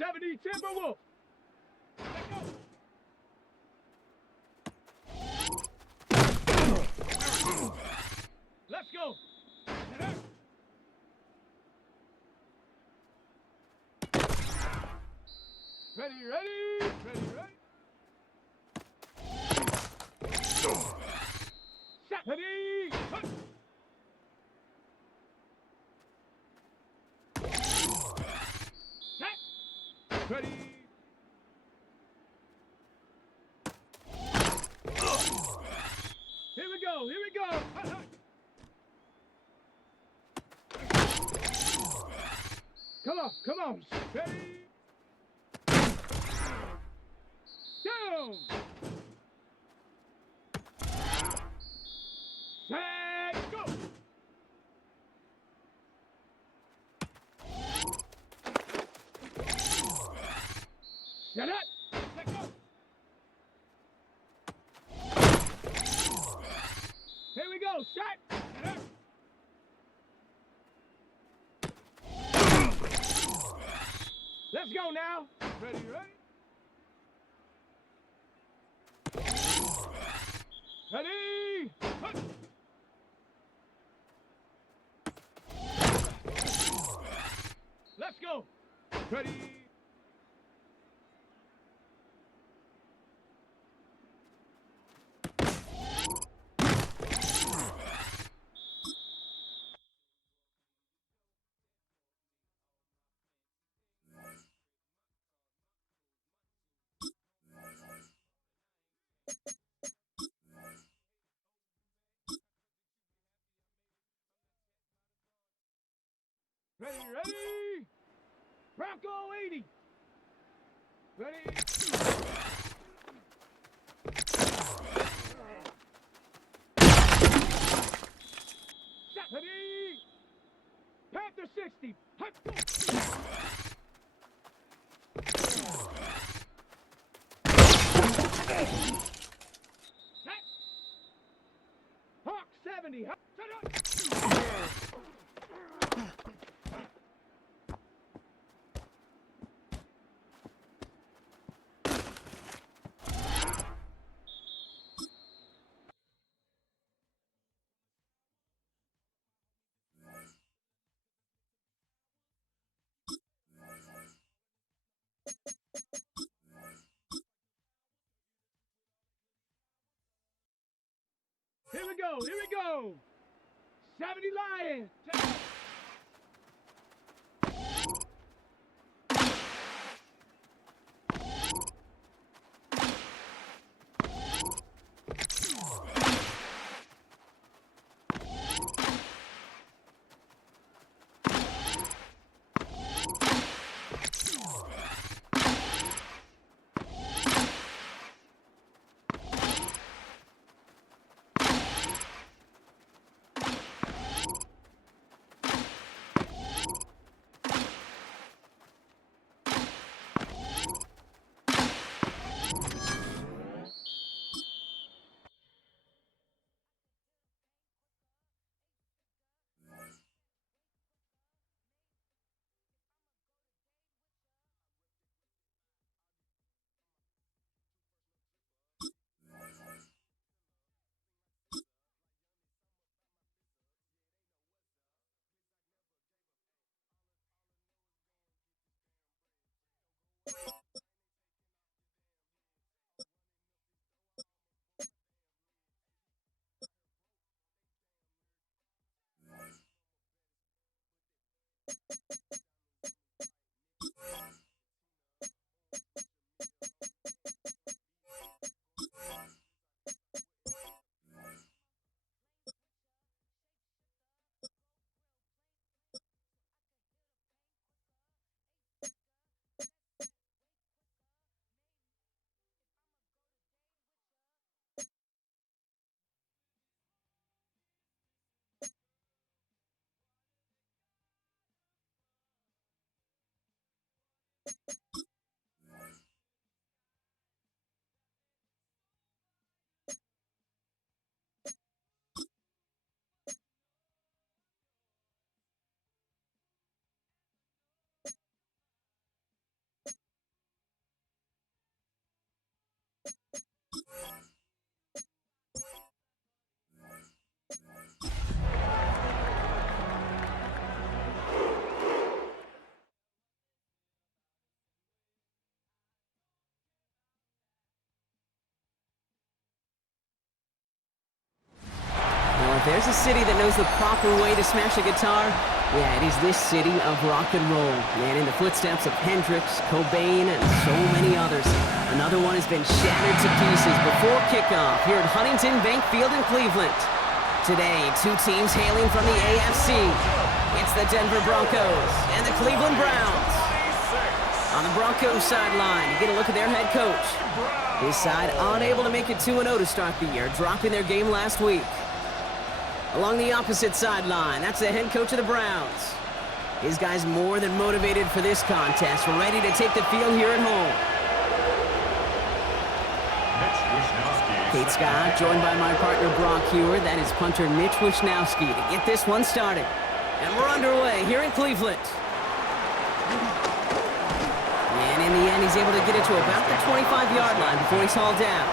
70 Timberwolf. Let's go. Let's go. Ready, ready, ready, ready. Set. Ready. Hunt. Set. Ready. Here we go, here we go. Hunt, hunt. Come on. Ready. Down. Set. Go. Set up. Set go. Here we go. Set. Set up. Let's go now. Ready, ready. Ready. Hunt. Let's go. Ready. Ready, ready. Bronco 80. Ready. Set. Ready. Panther 60. Hunt. Set. Hawk 70. Hunt. Set up. Here we go, here we go. 70 Lions. if there's a city that knows the proper way to smash a guitar, yeah, it is this city of rock and roll. And in the footsteps of Hendrix, Cobain, and so many others, another one has been shattered to pieces before kickoff here at Huntington Bank Field in Cleveland. Today, two teams hailing from the AFC. It's the Denver Broncos and the Cleveland Browns. On the Broncos sideline, you get a look at their head coach. His side unable to make it 2-0 to start the year, dropping their game last week. Along the opposite sideline, that's the head coach of the Browns. His guys more than motivated for this contest, ready to take the field here at home. Kate Scott, joined by my partner Brock Hewer. That is punter Mitch Wishnowski to get this one started. And we're underway here in Cleveland. And in the end, he's able to get it to about the 25-yard line before he's hauled down.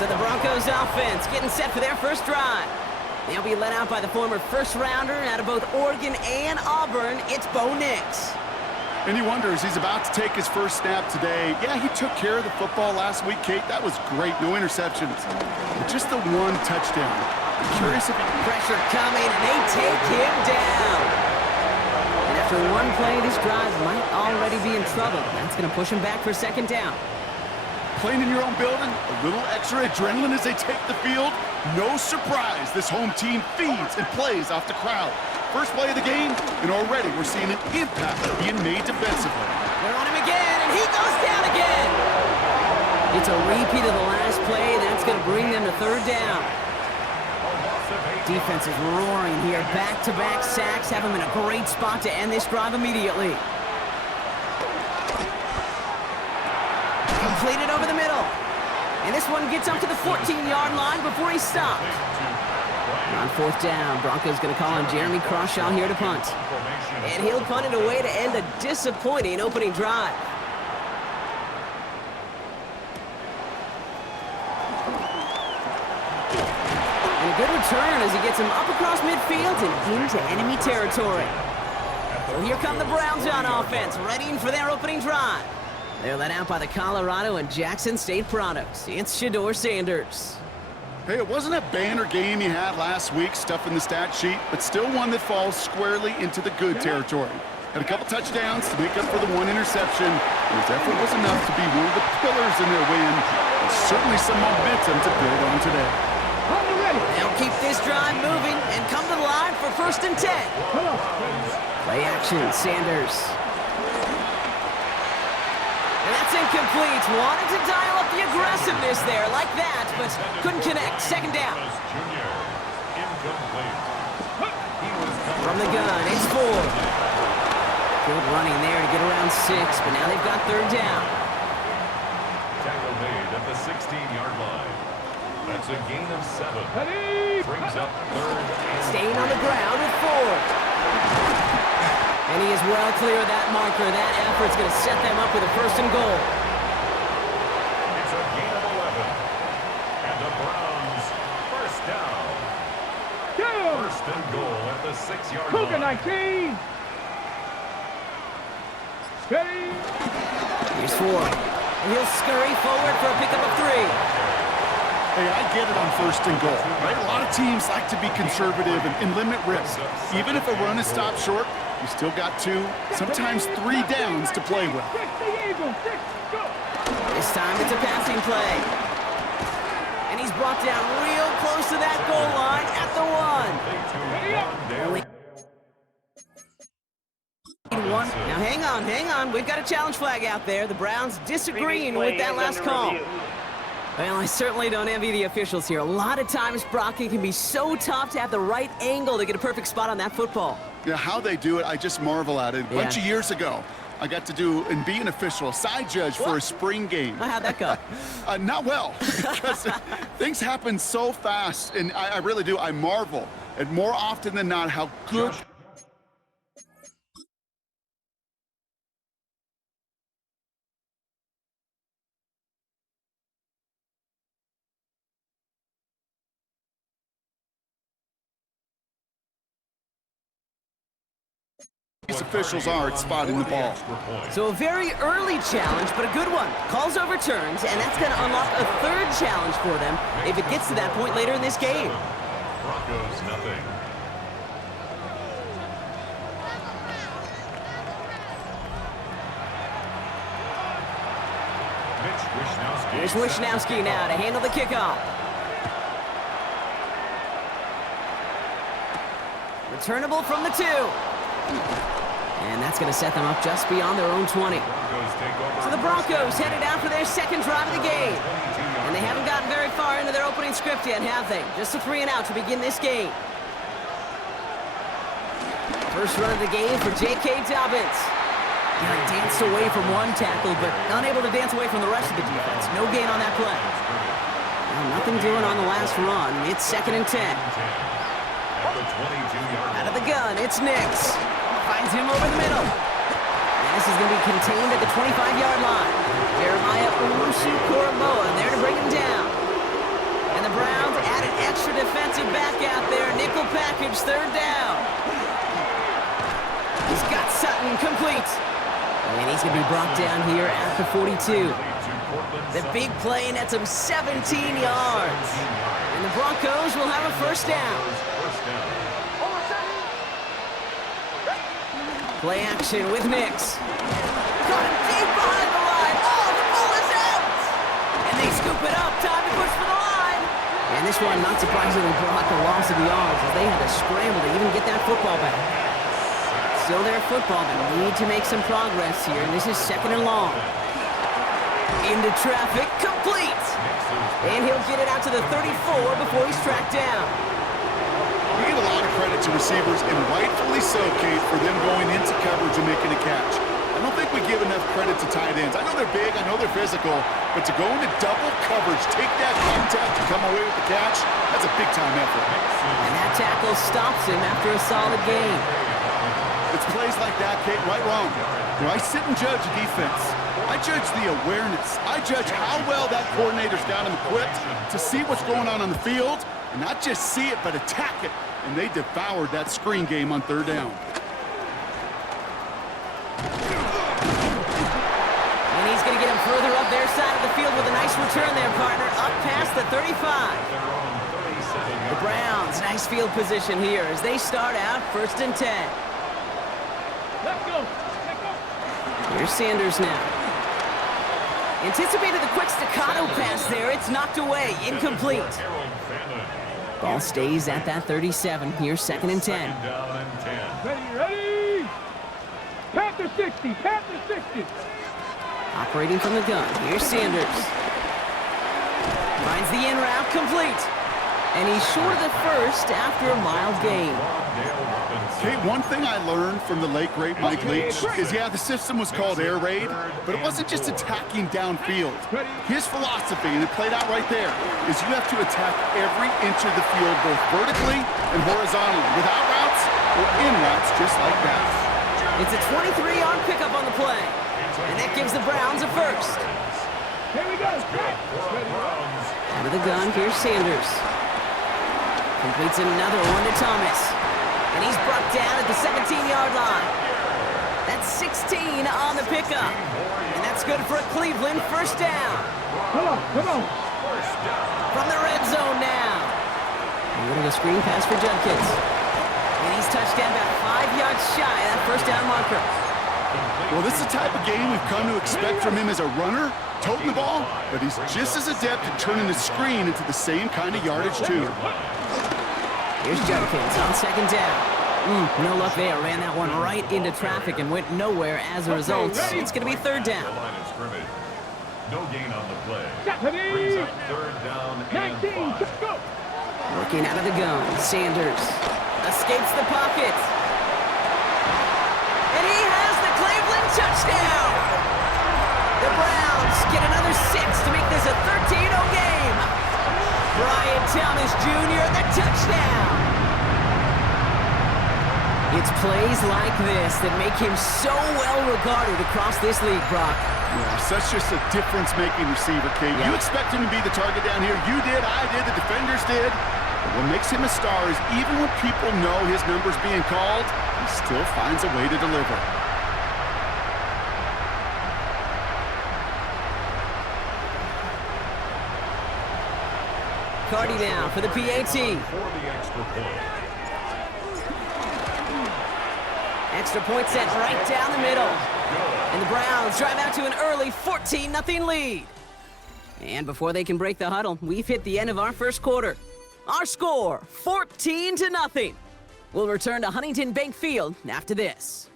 So the Broncos offense getting set for their first drive. They'll be led out by the former first-rounder out of both Oregon and Auburn. It's Bo Nix. And he wonders, he's about to take his first snap today. Yeah, he took care of the football last week, Kate. That was great. No interceptions. But just the one touchdown. I'm curious if he... Pressure coming, and they take him down. And after one play, this drive might already be in trouble. That's going to push him back for second down. Playing in your own building, a little extra adrenaline as they take the field. No surprise, this home team feeds and plays off the crowd. First play of the game, and already we're seeing an impact being made defensively. They're on him again, and he goes down again. It's a repeat of the last play, and that's going to bring them to third down. Defense is roaring here. Back-to-back sacks have him in a great spot to end this drive immediately. Completed over the middle. And this one gets up to the 14-yard line before he's stopped. On fourth down, Broncos going to call on Jeremy Crawshaw here to punt. And he'll punt it away to end a disappointing opening drive. And a good return as he gets him up across midfield and into enemy territory. So here come the Browns on offense, readying for their opening drive. They're led out by the Colorado and Jackson State products. It's Shedeur Sanders. Hey, it wasn't a banner game he had last week, stuff in the stat sheet, but still one that falls squarely into the good territory. Had a couple touchdowns to make up for the one interception, and his effort was enough to be one of the pillars in their win, and certainly some momentum to build on today. They'll keep this drive moving and come to the line for 1st and 10. Play action, Sanders. And that's incomplete. Wanted to dial up the aggressiveness there like that, but couldn't connect. Second down. From the gun, it's Ford. Good running there to get around 6, but now they've got third down. Tackle made at the 16-yard line. That's a gain of 7. Brings up third. Staying on the ground with Ford. And he is well clear of that marker. That effort's going to set them up with a 1st and goal. It's a gain of 11. And the Browns, first down. Go! 1st and goal at the 6-yard Cougar line. 19. Steady. Here's Ford. And he'll scurry forward for a pickup of 3. Hey, I get it on 1st and goal, right? A lot of teams like to be conservative and limit risk. Even if a run is stopped short, you still got 2, sometimes 3 downs to play with. This time it's a passing play. And he's brought down real close to that goal line at the 1. Now hang on. We've got a challenge flag out there. The Browns disagreeing with that last call. Well, I certainly don't envy the officials here. A lot of times, Brock, it can be so tough to have the right angle to get a perfect spot on that football. Yeah, how they do it, I just marvel at it. A bunch of years ago, I got to do and be an official, a side judge for a spring game. How'd that go? Not well, because things happen so fast, and I really do. I marvel at more often than not how good... these officials are at spotting the ball. So a very early challenge, but a good one. Calls overturned, and that's going to unlock a 3rd challenge for them if it gets to that point later in this game. Broncos nothing. Here's Wishnowski now to handle the kickoff. Returnable from the 2. And that's going to set them up just beyond their own 20. So the Broncos headed out for their second drive of the game. And they haven't gotten very far into their opening script yet, have they? Just a 3 and out to begin this game. First run of the game for J.K. Dobbins. He danced away from one tackle, but unable to dance away from the rest of the defense. No gain on that play. Well, nothing doing on the last run. It's 2nd and 10. Out of the gun, it's Nix. Finds him over the middle. And this is going to be contained at the 25-yard line. Jeremiah Owusu-Koramoah there to bring him down. And the Browns add an extra defensive back out there. Nickel package, 3rd down. He's got Sutton complete. And he's going to be brought down here at the 42. The big play nets him 17 yards. And the Broncos will have a 1st down. Play action with Nix. Caught him deep behind the line. Oh, the ball is out! And they scoop it up. Time to push for the line. And this one, not surprisingly, brought the loss of yards as they had to scramble to even get that football back. Still their football, but need to make some progress here, and this is 2nd and long. Into traffic, complete! And he'll get it out to the 34 before he's tracked down. You give a lot of credit to receivers, and rightfully so, Kate, for them going into coverage and making a catch. I don't think we give enough credit to tight ends. I know they're big, I know they're physical, but to go into double coverage, take that contact, and come away with the catch, that's a big-time effort. And that tackle stops him after a solid gain. It's plays like that, Kate, right, wrong. Do I sit and judge defense? I judge the awareness. I judge how well that coordinator's got him equipped to see what's going on the field, and not just see it, but attack it. And they devoured that screen game on 3rd down. And he's going to get him further up their side of the field with a nice return there, partner, up past the 35. The Browns, nice field position here as they start out 1st and 10. Let's go. Let's go. Here's Sanders now. Anticipated the quick staccato pass there. It's knocked away. Incomplete. Ball stays at that 37. Here's 2nd and 10. Ready. Panther 60. Panther 60. Operating from the gun. Here's Sanders. Finds the in route complete. And he's short of the 1st after a mild gain. Okay, one thing I learned from the late, great Mike Leach is, yeah, the system was called air raid, but it wasn't just attacking downfield. His philosophy, and it played out right there, is you have to attack every inch of the field, both vertically and horizontally, without routes or in routes, just like that. It's a 23-yard pickup on the play, and that gives the Browns a 1st. Here we go. Out of the gun, here's Sanders. Completes another one to Thomas. And he's brought down at the 17-yard line. That's 16 on the pickup. And that's good for a Cleveland 1st down. Come on, come on. From the red zone now. A little screen pass for Judkins. And he's touched down about 5 yards shy of that 1st down marker. Well, this is the type of game we've come to expect from him as a runner, toting the ball, but he's just as adept at turning the screen into the same kind of yardage, too. Here's Judkins on 2nd down. No luck there. Ran that one right into traffic and went nowhere as a result. It's going to be 3rd down. No gain on the play. Brings up 3rd down and 5. Go. Working out of the gun. Sanders escapes the pocket. And he has the Cleveland touchdown. The Browns get another 6 to make this a 13-0 game. Brian Thomas Jr., the touchdown. It's plays like this that make him so well regarded across this league, Brock. Yeah, such just a difference-making receiver, Kate. Yeah. You expect him to be the target down here. You did, I did, the defenders did. But what makes him a star is even when people know his number's being called, he still finds a way to deliver. McCarty now for the PAT. For the extra point. Extra point set right down the middle. And the Browns drive out to an early 14-0 lead. And before they can break the huddle, we've hit the end of our first quarter. Our score, 14-0. We'll return to Huntington Bank Field after this.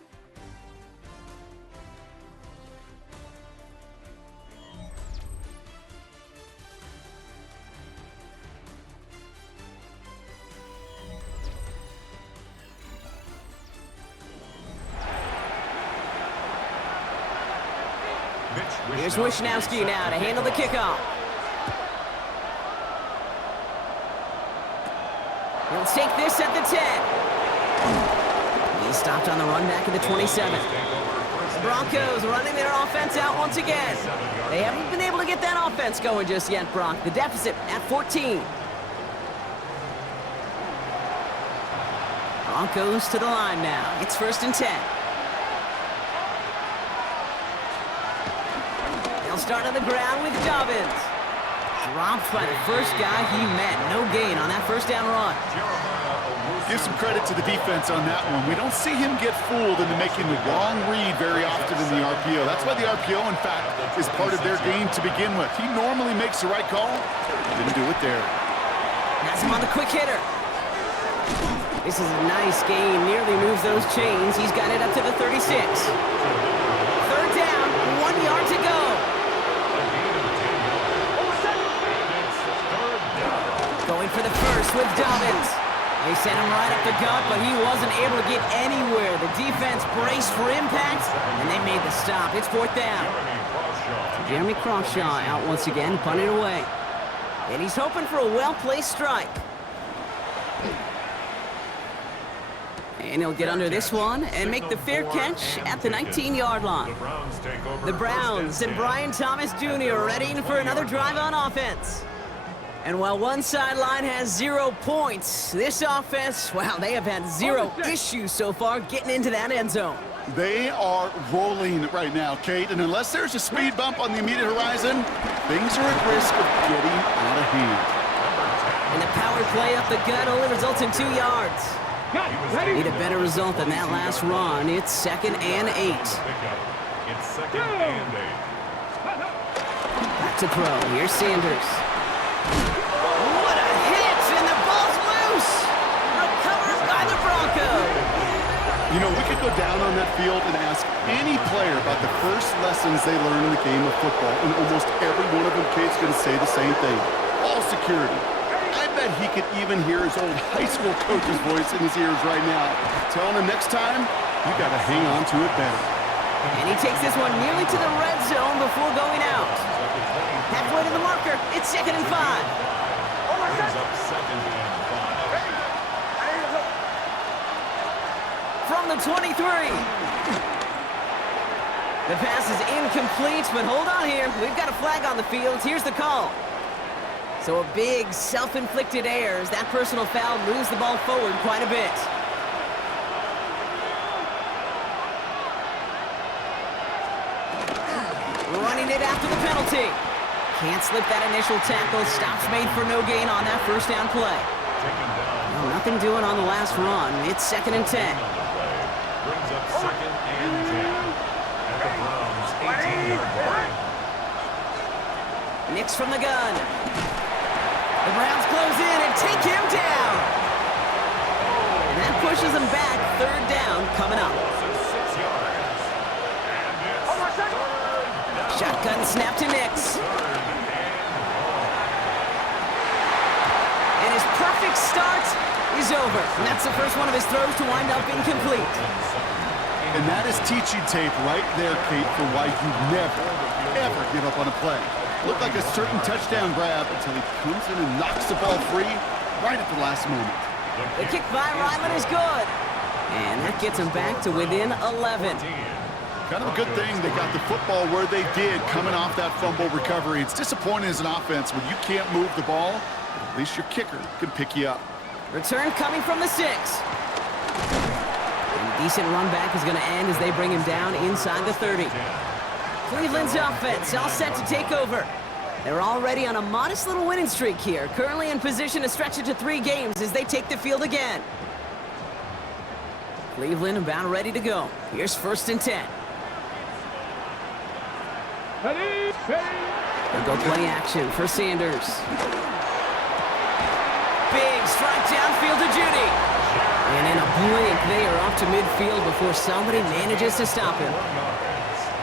Here's Wishnowski now to handle the kickoff. He'll take this at the 10. He stopped on the run back at the 27. The Broncos running their offense out once again. They haven't been able to get that offense going just yet, Brock. The deficit at 14. Broncos to the line now. It's 1st and 10. They'll start on the ground with Dobbins. Dropped by the first guy he met. No gain on that first down run. Give some credit to the defense on that one. We don't see him get fooled into making the wrong read very often in the RPO. That's why the RPO, in fact, is part of their game to begin with. He normally makes the right call. Didn't do it there. That's him on the quick hitter. This is a nice game. Nearly moves those chains. He's got it up to the 36. 3rd down, 1 yard to go. Going for the first with Dobbins. They sent him right up the gut, but he wasn't able to get anywhere. The defense braced for impact, and they made the stop. It's 4th down. Jeremy Crawshaw out once again, punted away. And he's hoping for a well-placed strike. And he'll get under this one and make the fair catch at the 19-yard line. The Browns and Brian Thomas Jr. ready for another drive on offense. And while one sideline has 0 points, this offense, well, they have had 0 issues so far getting into that end zone. They are rolling right now, Kate, and unless there's a speed bump on the immediate horizon, things are at risk of getting out of hand. And the power play up the gut only results in 2 yards. Need a better result than that last run. It's 2nd and 8. It's 2nd and 8. Back to throw. Here's Sanders. What a hit, and the ball's loose. Recovered by the Broncos. You know, we could go down on that field and ask any player about the first lessons they learn in the game of football, and almost every one of them, Kate's going to say the same thing. Ball security. I bet he could even hear his old high school coach's voice in his ears right now, telling him next time, you got to hang on to it better. And he takes this one nearly to the red zone before going out. Halfway to the marker, it's 2nd and 5. Brings up 2nd and 5. From the 23. The pass is incomplete, but hold on here. We've got a flag on the field. Here's the call. So a big self-inflicted error as that personal foul moves the ball forward quite a bit. Running it after the penalty. Can't slip that initial tackle. Stops made for no gain on that first down play. Well, nothing doing on the last run. It's 2nd and 10. Brings up 2nd and 10 at the Browns' 18-yard line. Nix from the gun. The Browns close in and take him down. And that pushes him back. 3rd down coming up. 6 yards. And it's 3rd down. Shotgun snap to Nix. And his perfect start is over. And that's the first one of his throws to wind up incomplete. And that is teaching tape right there, Kate, for why you never, ever give up on a play. Looked like a certain touchdown grab until he comes in and knocks the ball free right at the last moment. The kick by Ryland is good. And that gets him back to within 11. Kind of a good thing they got the football where they did coming off that fumble recovery. It's disappointing as an offense when you can't move the ball, but at least your kicker can pick you up. Return coming from the 6. And a decent run back is going to end as they bring him down inside the 30. Cleveland's offense all set to take over. They're already on a modest little winning streak here, currently in position to stretch it to 3 games as they take the field again. Cleveland about ready to go. Here's 1st and 10. They'll go play action for Sanders. Big strike downfield to Judy. And in a blink, they are off to midfield before somebody manages to stop him.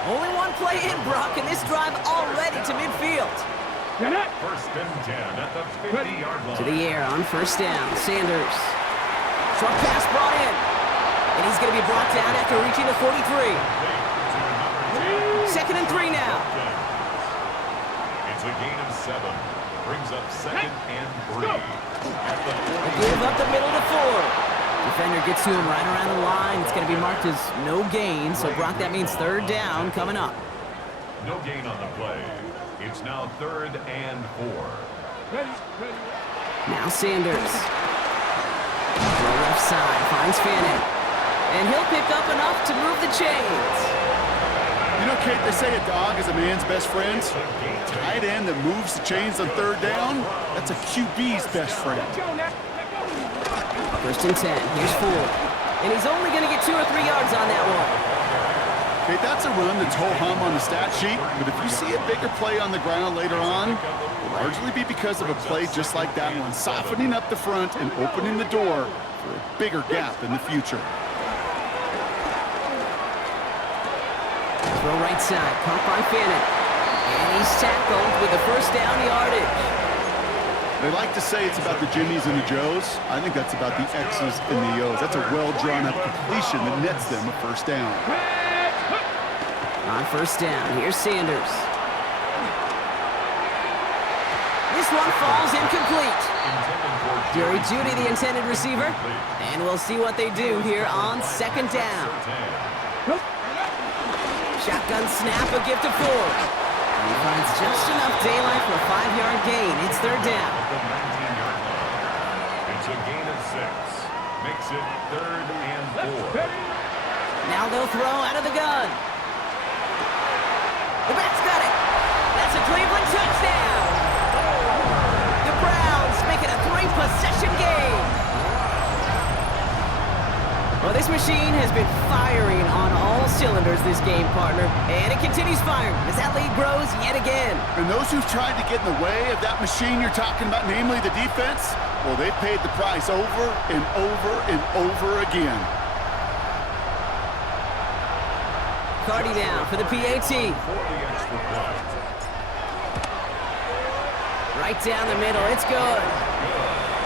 Only one play in, Brock, and this drive already to midfield. 1st and 10 at the 50-yard line. To the air on 1st down. Sanders. Short pass brought in. And he's going to be brought down after reaching the 43. 2nd and 3 now. It's a gain of 7. Brings up 2nd and 3. They give up the middle to Ford. Defender gets to him right around the line. It's going to be marked as no gain, so Brock, that means 3rd down coming up. No gain on the play. It's now 3rd and 4. Now Sanders. Throw left side, finds Fanning. And he'll pick up enough to move the chains. You know, Kate, they say a dog is a man's best friend. Tight end that moves the chains on 3rd down, that's a QB's best friend. 1st and 10. Here's Ford. And he's only going to get 2 or 3 yards on that one. Okay, that's a run that's ho-hum on the stat sheet, but if you see a bigger play on the ground later on, it'll largely be because of a play just like that one, softening up the front and opening the door for a bigger gap in the future. Throw right side, caught by Fanning. And he's tackled with the 1st down yardage. They like to say it's about the Jimmies and the Joes. I think that's about the X's and the O's. That's a well-drawn-up completion that nets them a 1st down. On 1st down, here's Sanders. This one falls incomplete. Jerry Jeudy, the intended receiver. And we'll see what they do here on 2nd down. Shotgun snap, a gift to Ford. He finds just enough daylight for a 5-yard gain. It's 3rd down. It's a gain of 6. Makes it 3rd and 4. Now they'll throw out of the gun. The back's got it. That's a Cleveland touchdown. The Browns make it a 3-possession game. Well, this machine has been firing on all cylinders this game, partner. And it continues firing as that lead grows yet again. And those who've tried to get in the way of that machine you're talking about, namely the defense, well, they've paid the price over and over and over again. Cardi down for the PAT. Right down the middle, it's good.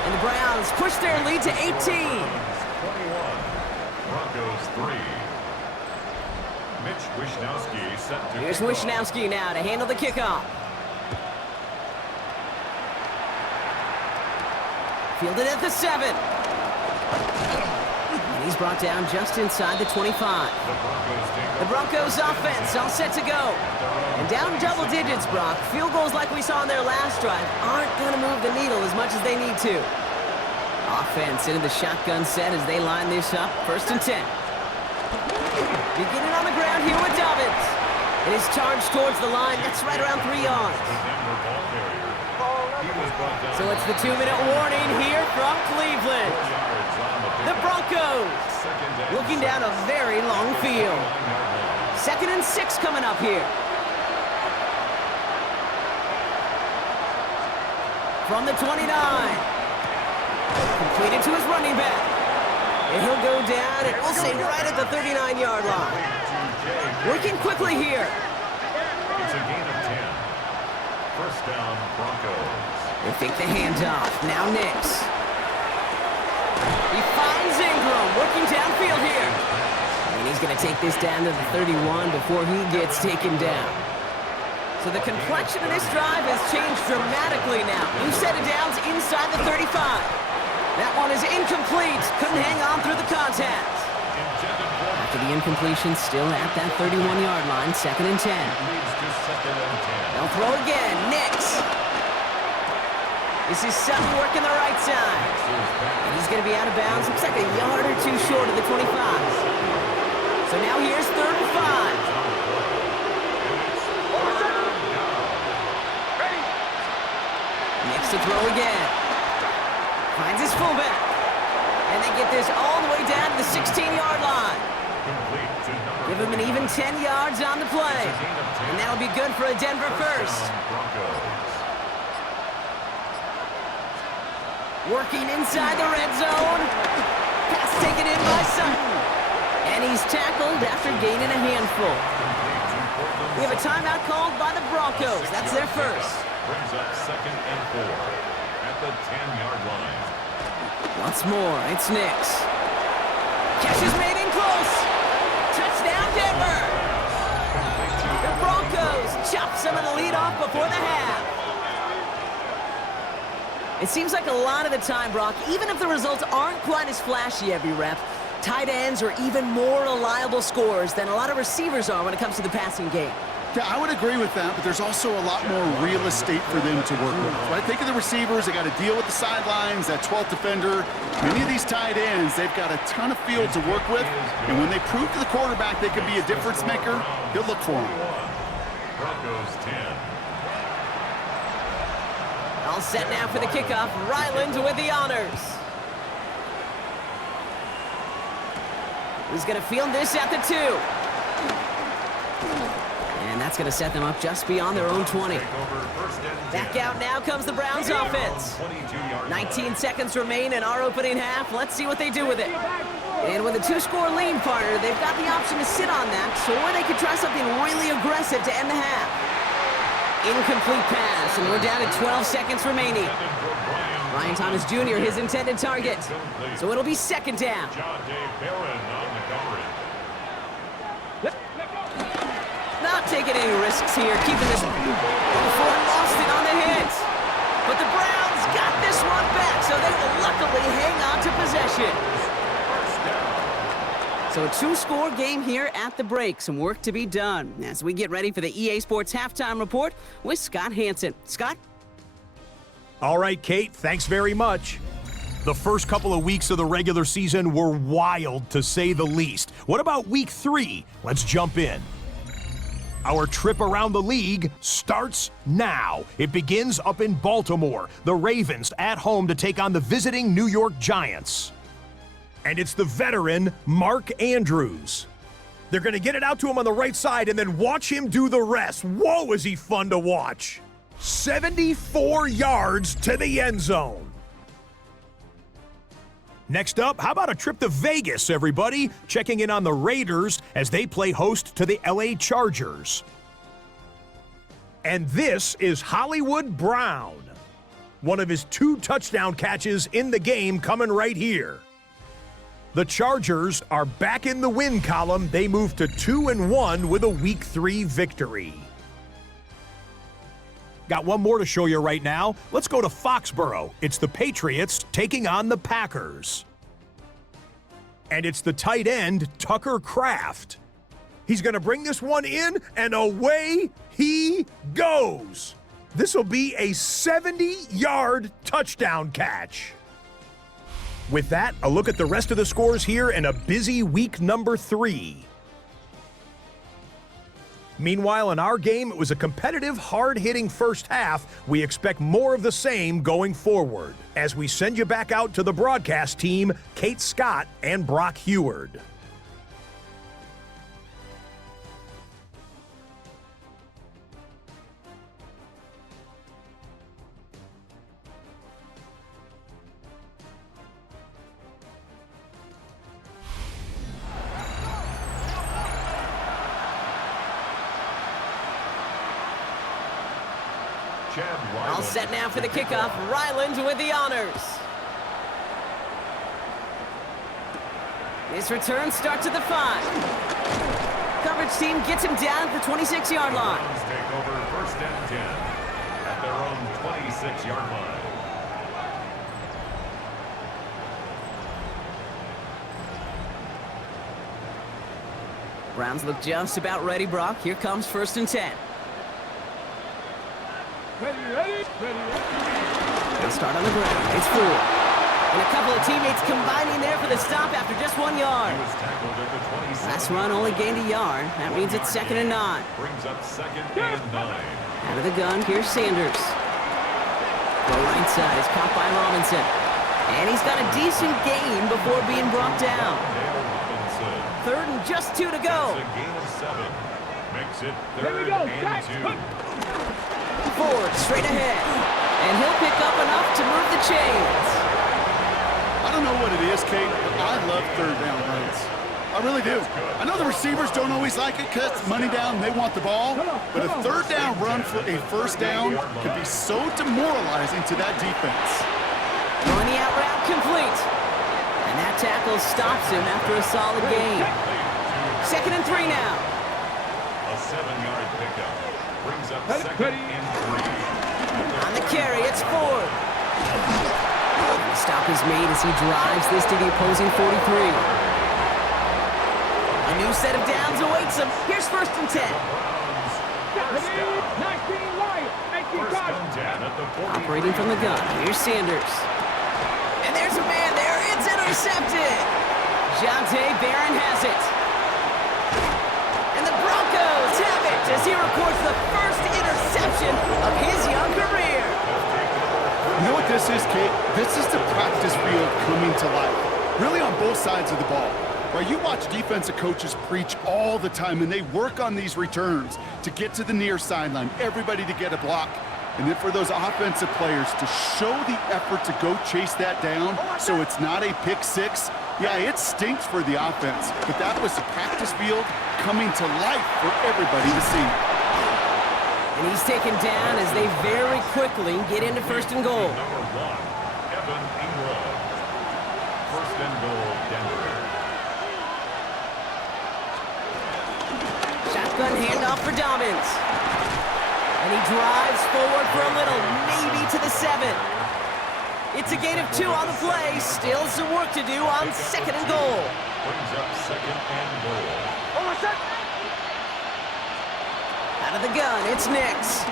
And the Browns push their lead to 18. 21. Broncos 3. Mitch Wishnowsky set to Here's Wishnowsky now to handle the kickoff. Fielded at the 7. And he's brought down just inside the 25. The Broncos offense all set to go. And down double digits, Brock. Field goals like we saw in their last drive aren't going to move the needle as much as they need to. Offense into the shotgun set as they line this up. 1st and 10. Beginning on the ground here with Dobbins. And his charge towards the line. That's right around 3 yards. So it's the 2-minute warning here from Cleveland. The Broncos looking down a very long field. 2nd and 6 coming up here. From the 29. Completed to his running back. And he'll go down, and we'll say right at the 39-yard line. Working quickly here. It's a gain of 10. 1st down, Broncos. They think the handoff. Now Nix. He finds Ingram working downfield here. And he's going to take this down to the 31 before he gets taken down. So the complexion of this drive has changed dramatically now. New set of downs inside the 35. That one is incomplete. Couldn't hang on through the contact. After the incompletion, still at that 31-yard line, 2nd and 10. They'll throw again. Nix. This is Sutton working the right side. And he's going to be out of bounds. Looks like a yard or two short of the 25. So now here's 3rd and 5. to throw again. Finds his fullback. And they get this all the way down to the 16-yard line. Give him an even 10 yards on the play. And that'll be good for a Denver first. Working inside the red zone. Pass taken in by Sutton. And he's tackled after gaining a handful. We have a timeout called by the Broncos. That's their first. Brings up 2nd and 4 at the 10-yard line. Once more, it's Nix. Catch is made in close. Touchdown, Denver. The Broncos chop some of the lead off before the half. It seems like a lot of the time, Brock, even if the results aren't quite as flashy every rep, tight ends are even more reliable scorers than a lot of receivers are when it comes to the passing game. Yeah, I would agree with that, but there's also a lot more real estate for them to work with. Right? Think of the receivers. They got to deal with the sidelines, that 12th defender. Many of these tight ends, they've got a ton of field to work with, and when they prove to the quarterback they can be a difference maker, he'll look for them. Broncos 10. All set now for the kickoff. Ryland with the honors. He's going to field this at the 2. And that's going to set them up just beyond their own 20. Back out now comes the Browns offense. 19 seconds remain in our opening half. Let's see what they do with it. And with a 2-score lead, partner, they've got the option to sit on that, or they could try something really aggressive to end the half. Incomplete pass, and we're down to 12 seconds remaining. Brian Thomas Jr., his intended target. So it'll be 2nd down. Not taking any risks here, keeping this before lost it on the hit. But the Browns got this one back, so they will luckily hang on to possession. So a 2-score game here at the break. Some work to be done as we get ready for the EA Sports Halftime Report with Scott Hansen. Scott? All right, Kate, thanks very much. The first couple of weeks of the regular season were wild, to say the least. What about week 3? Let's jump in. Our trip around the league starts now. It begins up in Baltimore. The Ravens at home to take on the visiting New York Giants. And it's the veteran Mark Andrews. They're going to get it out to him on the right side and then watch him do the rest. Whoa, is he fun to watch. 74 yards to the end zone. Next up, how about a trip to Vegas, everybody? Checking in on the Raiders as they play host to the LA Chargers. And this is Hollywood Brown. One of his 2 touchdown catches in the game coming right here. The Chargers are back in the win column. They move to 2-1 with a Week 3 victory. Got one more to show you right now. Let's go to Foxborough. It's the Patriots taking on the Packers. And it's the tight end, Tucker Kraft. He's going to bring this one in, and away he goes. This will be a 70-yard touchdown catch. With that, a look at the rest of the scores here in a busy week number 3. Meanwhile, in our game, it was a competitive, hard-hitting first half. We expect more of the same going forward. As we send you back out to the broadcast team, Kate Scott and Brock Heward. All set now for the kickoff. Ryland with the honors. This return starts at the 5. Coverage team gets him down at the 26-yard line. Browns take over 1st and 10 at their own 26-yard line. Browns look just about ready, Brock. Here comes 1st and 10. Ready. They'll start on the ground. It's 4. And a couple of teammates combining there for the stop after just 1 yard. He was tackled at the 27. Last run only gained a yard. That means it's 2nd and 9. Brings up 2nd and 9. Out of the gun, here's Sanders. The right side is caught by Robinson. And he's got a decent gain before being brought down. Third and just 2 to go. That's a gain of 7. Makes it Here we 3rd go. and 2. Ford straight ahead. And he'll pick up enough to move the chains. I don't know what it is, Kate, but I love third down runs. I really do. I know the receivers don't always like it because money down, they want the ball. But a third down run for a first down can be so demoralizing to that defense. Throwing the out route complete. And that tackle stops him after a solid gain. 2nd and 3 now. A 7-yard pickup brings up 2nd and 3. On the carry, it's Ford. The stop is made as he drives this to the opposing 43. A new set of downs awaits him. Here's 1st and 10. Operating from the gun, here's Sanders. And there's a man there, it's intercepted. Jonte Barron has it. And the Broncos have it as he records the first interception of his young career. You know what this is, Kate? This is the practice field coming to life. Really on both sides of the ball. Right, you watch defensive coaches preach all the time, and they work on these returns to get to the near sideline, everybody to get a block. And then for those offensive players to show the effort to go chase that down so it's not a pick six, yeah, it stinks for the offense. But that was the practice field coming to life for everybody to see. And he's taken down as they very quickly get into 1st and goal. Number 1, Evan Ingram. 1st and goal, Denver. Shotgun handoff for Dobbins. And he drives forward for a little, maybe to the 7. It's a gain of 2 on the play. Still some work to do on 2nd and goal. Brings up 2nd and goal. Out of the gun, it's Nix.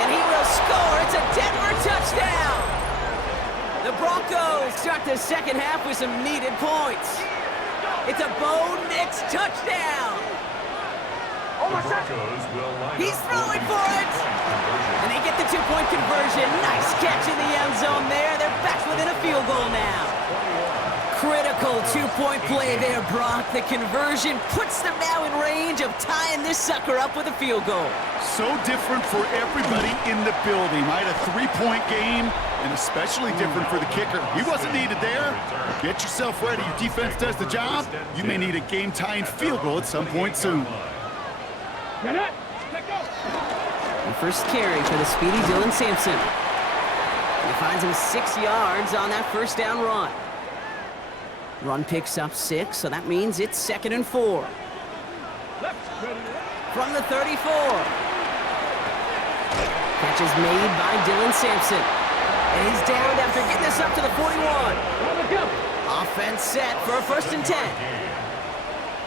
And he will score. It's a Denver touchdown. The Broncos start the 2nd half with some needed points. It's a Bo Nix touchdown. He's throwing for it. And they get the 2-point conversion. Nice catch in the end zone there. They're back within a field goal now. Critical 2-point play there, Brock. The conversion puts them now in range of tying this sucker up with a field goal. So different for everybody in the building, right? A 3-point game, and especially different for the kicker. He wasn't needed there. Get yourself ready. Your defense does the job. You may need a game-tying field goal at some point soon. The first carry for the speedy Dylan Sampson. He finds him 6 yards on that 1st down run. Run picks up 6, so that means it's 2nd and 4. From the 34. Catch is made by Dylan Sampson. And he's down after getting this up to the 41. Offense set for a 1st and 10.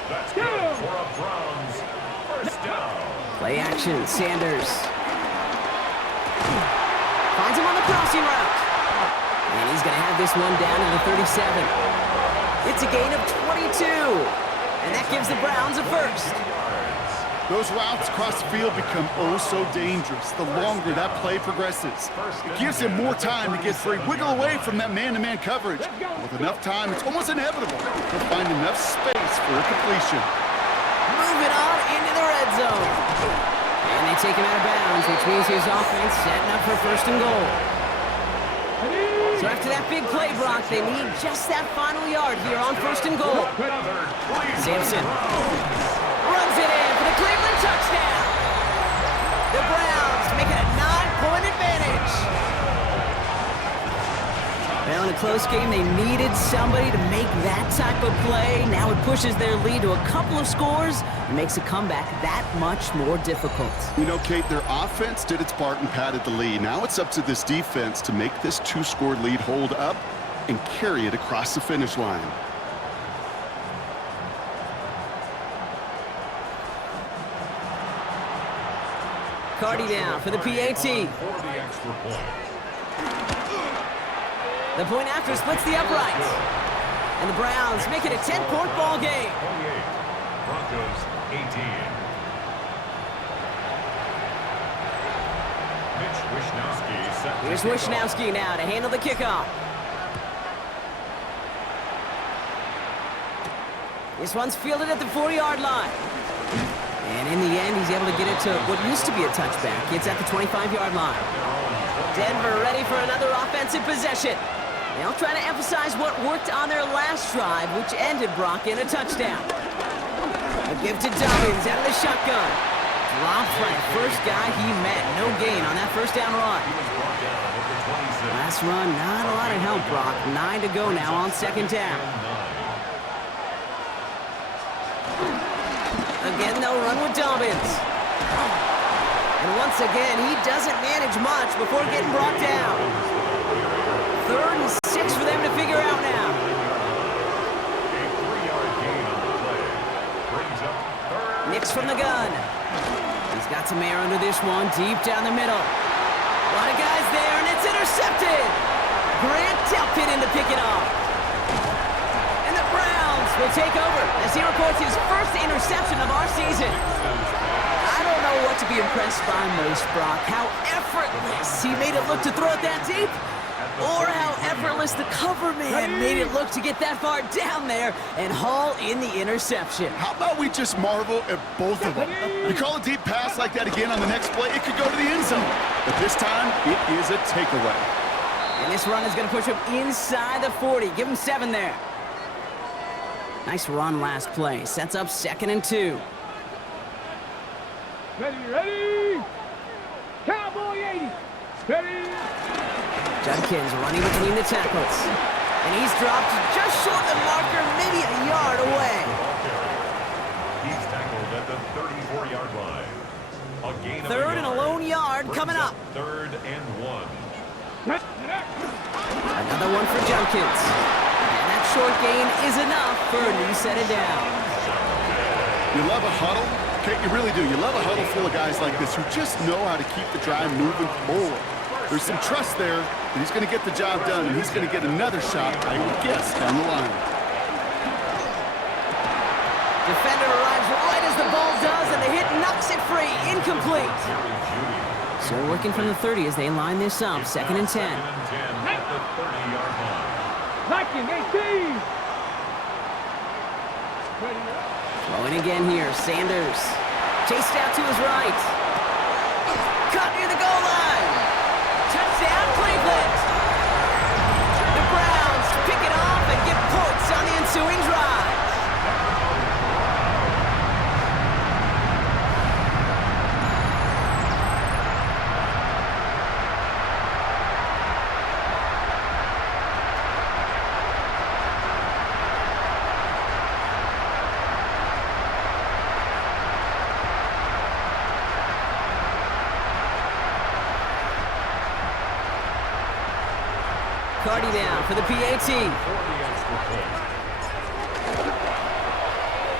That's good for a Browns 1st down. Play action, Sanders. Finds him on the crossing route. And he's going to have this one down to the 37. It's a gain of 22. And that gives the Browns a 1st. Those routes across the field become oh so dangerous the longer that play progresses. It gives him more time to get free, wiggle away from that man-to-man coverage. With enough time, it's almost inevitable. He'll find enough space for a completion. Moving on into the red zone. And they take him out of bounds, which means his offense setting up for 1st and goal. So after that big play, Brock, they need just that final yard here on 1st and goal. Sampson runs it in for the Cleveland touchdown. The Browns make it a 9-point advantage. Well, in a close game, they needed somebody to make that type of play. Now it pushes their lead to a couple of scores and makes a comeback that much more difficult. You know, Kate, their offense did its part and padded the lead. Now it's up to this defense to make this 2-score lead hold up and carry it across the finish line. Cardi down for the PAT. The point after splits the uprights. And the Browns make it a 10-point ball game. 28, Broncos 18. Mitch set to Here's kick off. Wisnowski now to handle the kickoff. This one's fielded at the 40-yard line. And in the end, he's able to get it to what used to be a touchback. It's at the 25-yard line. Denver ready for another offensive possession. They'll try to emphasize what worked on their last drive, which ended Brock in a touchdown. A give to Dobbins out of the shotgun. Dropped by the first guy he met. No gain on that first down run. Last run, not a lot of help, Brock. 9 to go now on second down. Again, they'll run with Dobbins. And once again, he doesn't manage much before getting brought down. 3rd and 6 for them to figure out now. A 3-yard gain on the play. Brings up 3rd. Nix from the gun. He's got some air under this one, deep down the middle. A lot of guys there, and it's intercepted. Grant Delpit in to pick it off. And the Browns will take over as he reports his first interception of our season. I don't know what to be impressed by most, Brock. How effortless he made it look to throw it that deep, or how effortless the cover man made it look to get that far down there and haul in the interception. How about we just marvel at both of them? You call a deep pass like that again on the next play, it could go to the end zone. But this time, it is a takeaway. And this run is going to push him inside the 40. Give him 7 there. Nice run last play. Sets up 2nd and 2. Ready. Cowboy 80. Ready. Judkins running between the tackles. And he's dropped just short of the marker, maybe a yard away. He's tackled at the 34-yard line. A gain of 3rd and a lone yard Brings coming up. 3rd and 1. Another one for Judkins. And that short gain is enough for a new set of downs. You love a huddle? Okay, you really do. You love a huddle full of guys like this who just know how to keep the drive moving forward. There's some trust there that he's going to get the job done, and he's going to get another shot, I would guess, down the line. Defender arrives right as the ball does, and the hit knocks it free. Incomplete. So working from the 30 as they line this up. 2nd and 10. 2nd and 10 at the 30-yard line. Liking 18. Ready. Throwing again here. Sanders. Chased out to his right. Caught near the goal line. Touchdown, Cleveland. The Browns pick it off and get points on the ensuing drive. Cardi down for the PAT.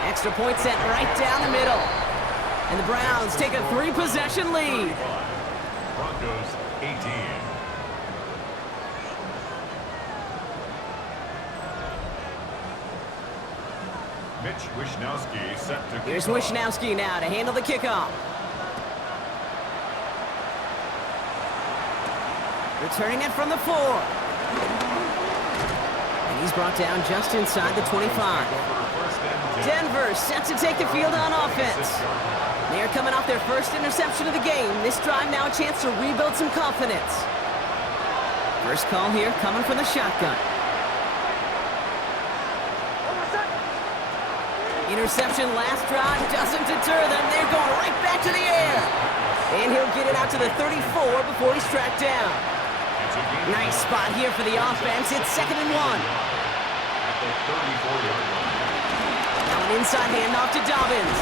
Extra point set right down the middle. And the Browns take a 3-possession lead. Broncos 18. Mitch Wisnowski set to kick Here's off. Wisnowski now to handle the kickoff. Returning it from the 4. And he's brought down just inside the 25. Denver set to take the field on offense. They're coming off their first interception of the game. This drive now a chance to rebuild some confidence. First call here coming from the shotgun. Interception last drive doesn't deter them. They're going right back to the air. And he'll get it out to the 34 before he's tracked down. Nice spot here for the offense. It's 2nd and 1. At the 34-yard line. Now an inside handoff to Dobbins.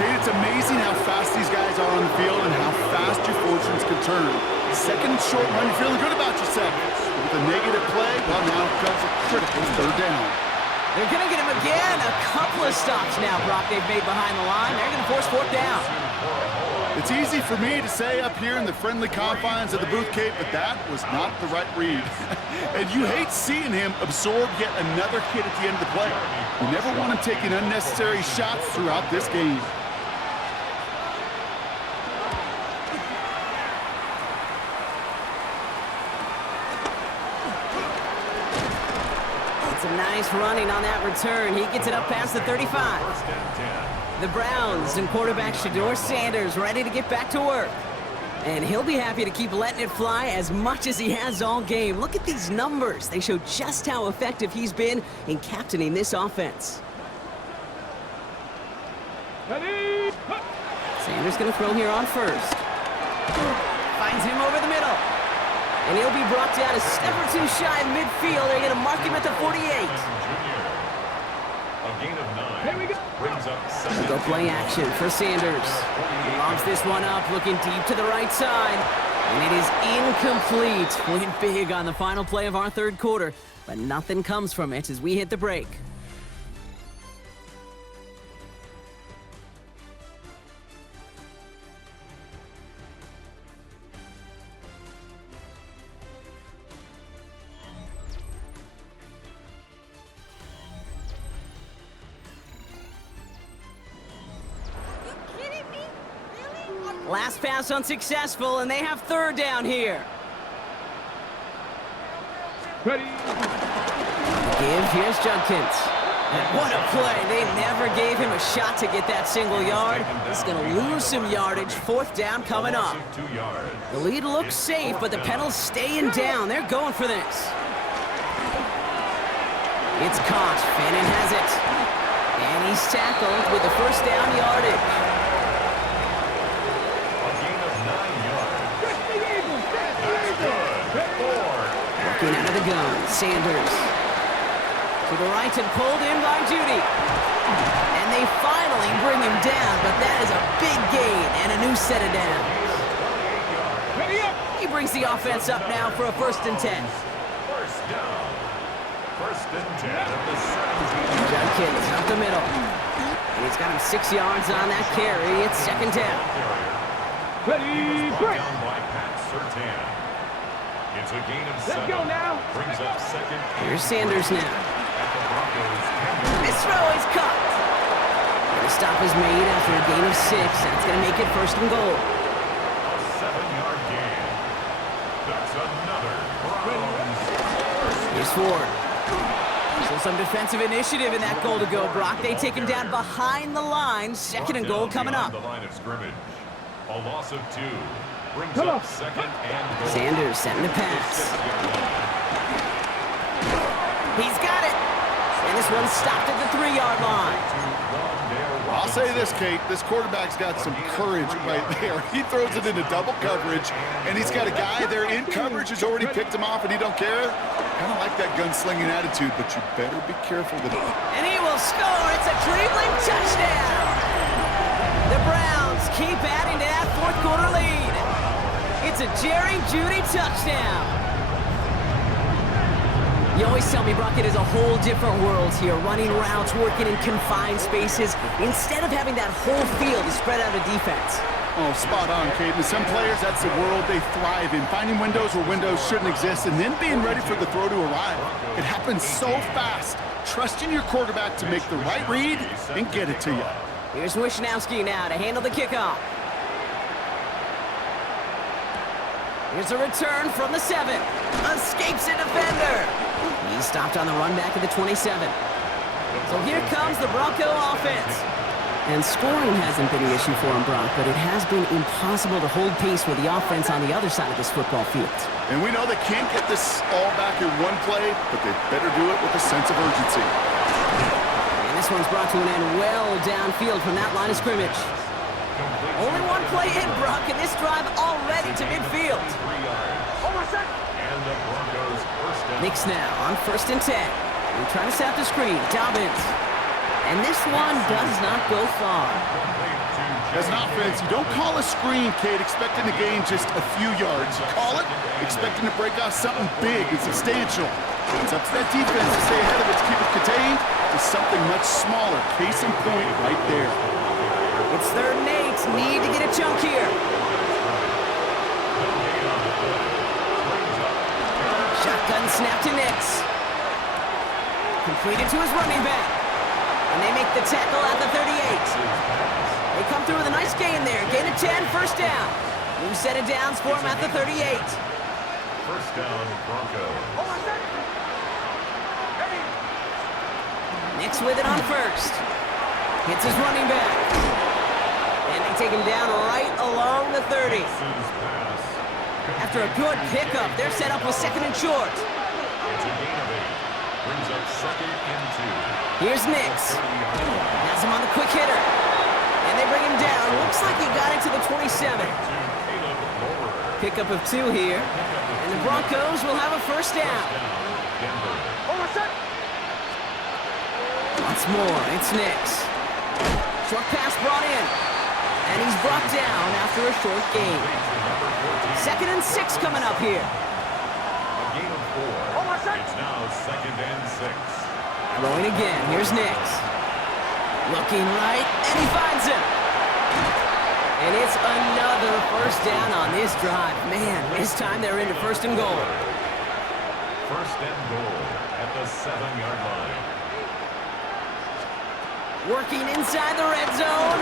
Kate, it's amazing how fast these guys are on the field and how fast your fortunes can turn. 2nd and short run, you're feeling good about yourself. With a negative play, well, now comes a critical 3rd down. They're going to get him again. A couple of stops now, Brock, they've made behind the line. They're going to force 4th down. It's easy for me to say up here in the friendly confines of the booth, Kate, but that was not the right read. And you hate seeing him absorb yet another hit at the end of the play. You never want him taking unnecessary shots throughout this game. Some nice running on that return. He gets it up past the 35. First and 10. The Browns and quarterback Shedeur Sanders ready to get back to work. And he'll be happy to keep letting it fly as much as he has all game. Look at these numbers. They show just how effective he's been in captaining this offense. Sanders going to throw here on first. Finds him over the middle. And he'll be brought down a step or two shy of midfield. They're going to mark him at the 48. A gain of 9. Here we go. Brings up second. Go play action for Sanders. He lobs this one up, looking deep to the right side. And it is incomplete. Went big on the final play of our third quarter, but nothing comes from it as we hit the break. Last pass unsuccessful, and they have third down here. Ready. Give, here's Judkins. And what a play. They never gave him a shot to get that single yard. He's going to lose some yardage. Fourth down coming up. 2 yards. The lead looks safe, but the Penals staying down. They're going for this. It's caught. Fannin has it. And he's tackled with the first down yardage. Working out of the gun, Sanders. To the right and pulled in by Judy. And they finally bring him down, but that is a big gain and a new set of downs. He brings the offense up now for a 1st and 10. First down. 1st and 10 at the 17. Judkins up the middle. And he's got him 6 yards on that carry. It's 2nd down. Ready, break. Down by Pat Surtain. It's a gain of 7. Let's go now. Brings up second. Here's Sanders now. At the Broncos. This throw is caught. And a stop is made after a gain of 6. That's going to make it 1st and goal. A 7-yard gain. That's another Browns. Here's Ford. So some defensive initiative in that goal to go, Brock. They take him down behind the line. 2nd and goal coming up. The line of scrimmage. A loss of 2. Brings Come up on. 2nd and goal. Sanders setting the pass. He's got it. And this one stopped at the 3-yard line. I'll say this, Kate. This quarterback's got some courage right there. He throws it into double coverage, and he's got a guy there in coverage who's already picked him off, and he don't care. Kind of like that gunslinging attitude, but you better be careful with it. And he will score. It's a dribbling touchdown. The Browns keep adding to that 4th quarter lead. It's a Jerry Jeudy touchdown. You always tell me, Brock, it is a whole different world here, running routes, working in confined spaces, instead of having that whole field to spread out a defense. Oh, spot on, Kate. And some players, that's the world they thrive in, finding windows where windows shouldn't exist, and then being ready for the throw to arrive. It happens so fast. Trusting your quarterback to make the right read and get it to you. Here's Wishnowski now to handle the kickoff. Here's a return from the 7. Escapes a defender. He's stopped on the run back at the 27. So here comes the Bronco offense. And scoring hasn't been an issue for him, Brock, but it has been impossible to hold pace with the offense on the other side of this football field. And we know they can't get this all back in one play, but they better do it with a sense of urgency. And this one's brought to an end well downfield from that line of scrimmage. Only one play in, Brock, and this drive already to midfield. 3 yards. And the Broncos first down. Knicks now on 1st and 10. We try to set up the screen. Dobbins. And this one does not go far. As an offense, you don't call a screen, Kate, expecting to gain just a few yards. You call it expecting to break off something big and substantial. It's up to that defense to stay ahead of it, to keep it contained to something much smaller. Case in point right there. It's 3rd and 8. Need to get a chunk here. Shotgun snap to Nix. Completed to his running back. And they make the tackle at the 38. They come through with a nice gain there. Gain of 10, 1st down. New set of downs for him at the 38. First down, Broncos. Nix with it on first. Hits his running back. And they take him down right along the 30. After a good pickup, they're set up with second and short. It's a gain of 8. Brings up second and 2. Here's Nix. Has him on the quick hitter. And they bring him down. Looks like he got it to the 27. Pickup of 2 here. And the Broncos will have a first down. Once more, it's Nix. Short pass brought in. And he's brought down after a short gain. Second and 6 coming up here. A gain of 4. It's now second and 6. Throwing again. Here's Nix. Looking right, and he finds him. And it's another first down on this drive. Man, this time they're into first and goal. First and goal at the 7-yard line. Working inside the red zone.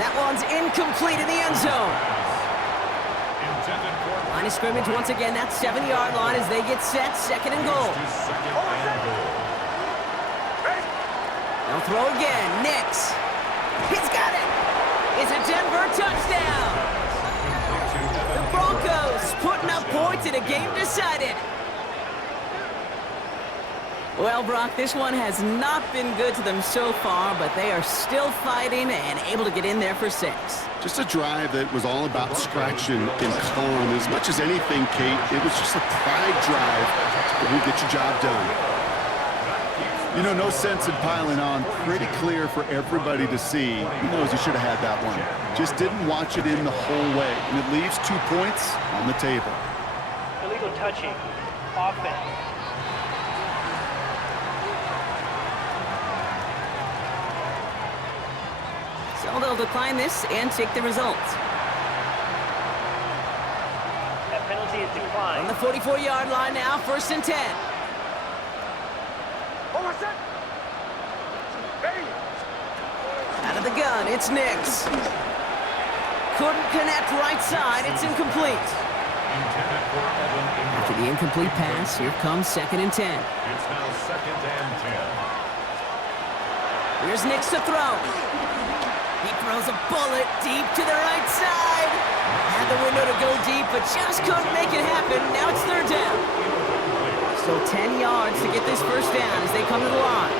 That one's incomplete in the end zone. Intended for Line of scrimmage once again, that 7-yard line as they get set, second and goal. second and goal. They'll throw again, Nix. He's got it. It's a Denver touchdown. The Broncos putting up points in a game decided. Well, Brock, this one has not been good to them so far, but they are still fighting and able to get in there for 6. Just a drive that was all about scratching and calm. As much as anything, Kate, it was just a pride drive that will get your job done. You know, no sense in piling on. Pretty clear for everybody to see. He knows he should have had that one. Just didn't watch it in the whole way. And it leaves 2 points on the table. Illegal touching. Offense. So they'll decline this and take the result. That penalty is On declined. the 44-yard line now, first and 10. Out of the gun, it's Nix. Couldn't connect right side, it's incomplete. Intended for Evan Ingram. After the incomplete pass, here comes second and 10. It's now second and 10. Here's Nix to throw. He throws a bullet deep to the right side. Had the window to go deep, but just couldn't make it happen. Now it's third down. So 10 yards to get this first down as they come to the line.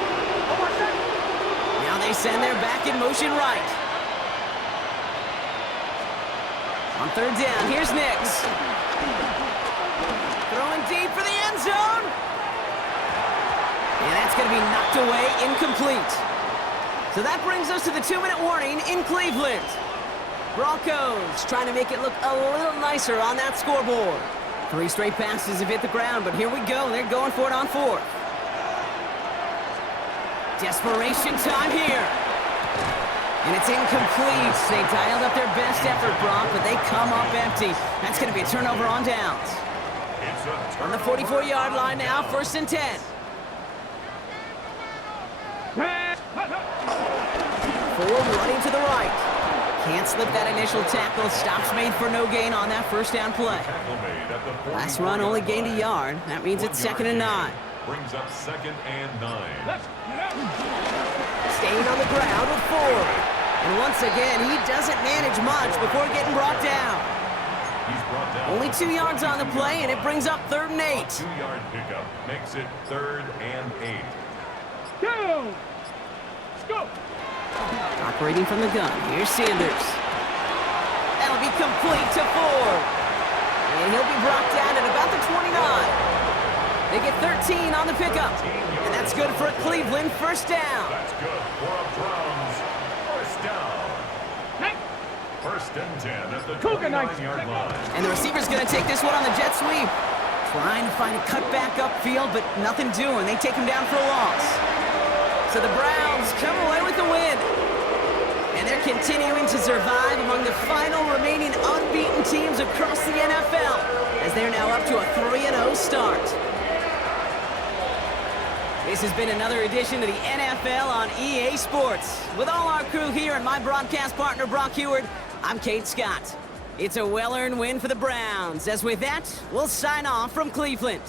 Now they send their back in motion right. On third down, here's Nix. Throwing deep for the end zone. And that's going to be knocked away, incomplete. So that brings us to the 2-minute warning in Cleveland. Broncos trying to make it look a little nicer on that scoreboard. 3 straight passes have hit the ground, but here we go. They're going for it on 4th. Desperation time here. And it's incomplete. They dialed up their best effort, Brock, but they come up empty. That's going to be a turnover on downs. On the 44-yard line now, first and 10. Ford running to the right. Can't slip that initial tackle. Stops made for no gain on that first down play. Last run only gained a yard. That means it's second and 9. Brings up second and 9. Staying on the ground with Ford. And once again, he doesn't manage much before getting brought down. He's brought down. Only 2 yards on the play, and it brings up third and 8. 2-yard pickup makes it third and 8. Go! Go! Operating from the gun, here's Sanders. That'll be complete to Ford. And he'll be brought down at about the 29. They get 13 on the pickup. And that's good for Cleveland, first down. That's good for a Browns first down. Hey! First and 10 at the Cougar Knights. 29-yard line. And the receiver's going to take this one on the jet sweep. Trying to find a cutback upfield, but nothing doing. They take him down for a loss. So the Browns come away with the win. And they're continuing to survive among the final remaining unbeaten teams across the NFL as they're now up to a 3-0 start. This has been another edition of the NFL on EA Sports. With all our crew here and my broadcast partner, Brock Heward, I'm Kate Scott. It's a well-earned win for the Browns. As with that, we'll sign off from Cleveland.